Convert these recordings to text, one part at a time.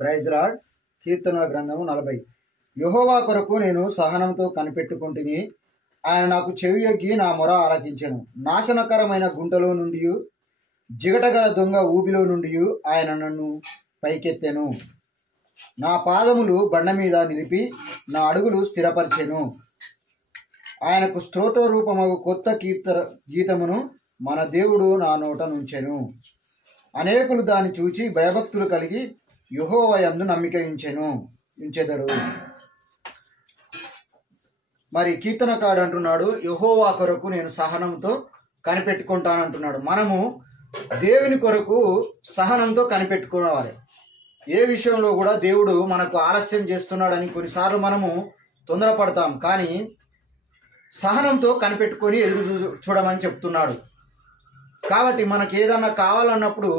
Praise lord. కీర్తనల గ్రంథము 40. యెహోవా కొరకు నేను సహనంతో కనిపెట్టుకుంటుని, ఆయన నాకు చెవియొగ్గి నా మొర ఆలకించెను. నాశనకరమైన గుంటలో నుండి, జిగటగల దొంగ ఊబిలో నుండి ఆయన నన్ను పైకెత్తెను. నా పాదములు బండ మీద నిలిపి నా అడుగులు స్థిరపరిచెను. ఆయనకు స్తోత్ర రూపమగు కొత్త గీతమును మన దేవుడు నా నోట నుంచెను. అనేకులు దాన్ని చూచి భయభక్తులు కలిగి యెహోవా యందు నమ్మిక ఉంచెదరు. మరి కీర్తనకాడు అంటున్నాడు, యెహోవా కొరకు నేను సహనంతో కనిపెట్టుకుంటానంటున్నాడు. మనము దేవుని కొరకు సహనంతో కనిపెట్టుకోవాలి. ఏ విషయంలో కూడా దేవుడు మనకు ఆలస్యం చేస్తున్నాడని కొన్నిసార్లు మనము తొందరపడతాం, కానీ సహనంతో కనిపెట్టుకొని ఎదురు చూడమని చెప్తున్నాడు. కాబట్టి మనకు ఏదన్నా కావాలన్నప్పుడు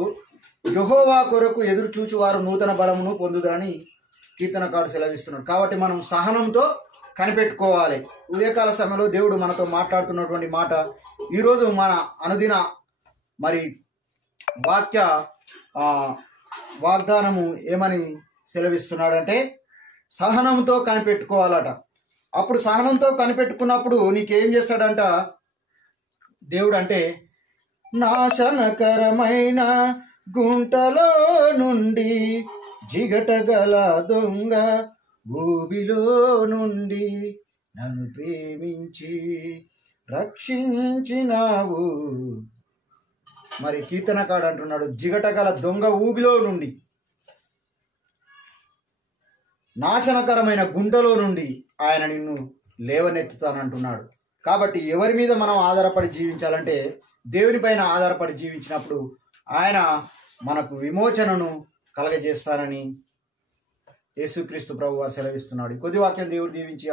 యెహోవా కొరకు ఎదురు చూచి వారు నూతన బలమును పొందుదరని కీర్తనకాడు సెలవిస్తున్నాడు. కాబట్టి మనం సహనంతో కనిపెట్టుకోవాలి. ఉదయకాల సమయంలో దేవుడు మనతో మాట్లాడుతున్నటువంటి మాట, ఈరోజు మన అనుదిన మరి వాగ్దానము ఏమని సెలవిస్తున్నాడంటే సహనంతో కనిపెట్టుకోవాలట. అప్పుడు సహనంతో కనిపెట్టుకున్నప్పుడు నీకేం చేస్తాడంట దేవుడు అంటే, నాశనకరమైన గుంటలో నుండి, జిగటగల దొంగ ఊబిలో నుండి నన్ను ప్రేమించి రక్షించినావు. మరి కీర్తనకాడు అంటున్నాడు, జిగటగల దొంగ ఊబిలో నుండి, నాశనకరమైన గుంటలో నుండి ఆయన నిన్ను లేవనెత్తుతానంటున్నాడు. కాబట్టి ఎవరి మీద మనం ఆధారపడి జీవించాలంటే దేవుని పైన ఆధారపడి జీవించినప్పుడు ఆయన మనకు విమోచనను కలగజేస్తానని యేసుక్రీస్తు ప్రభువు సెలవిస్తున్నాడు. కొద్ది వాక్యం దేవుడు దీవించి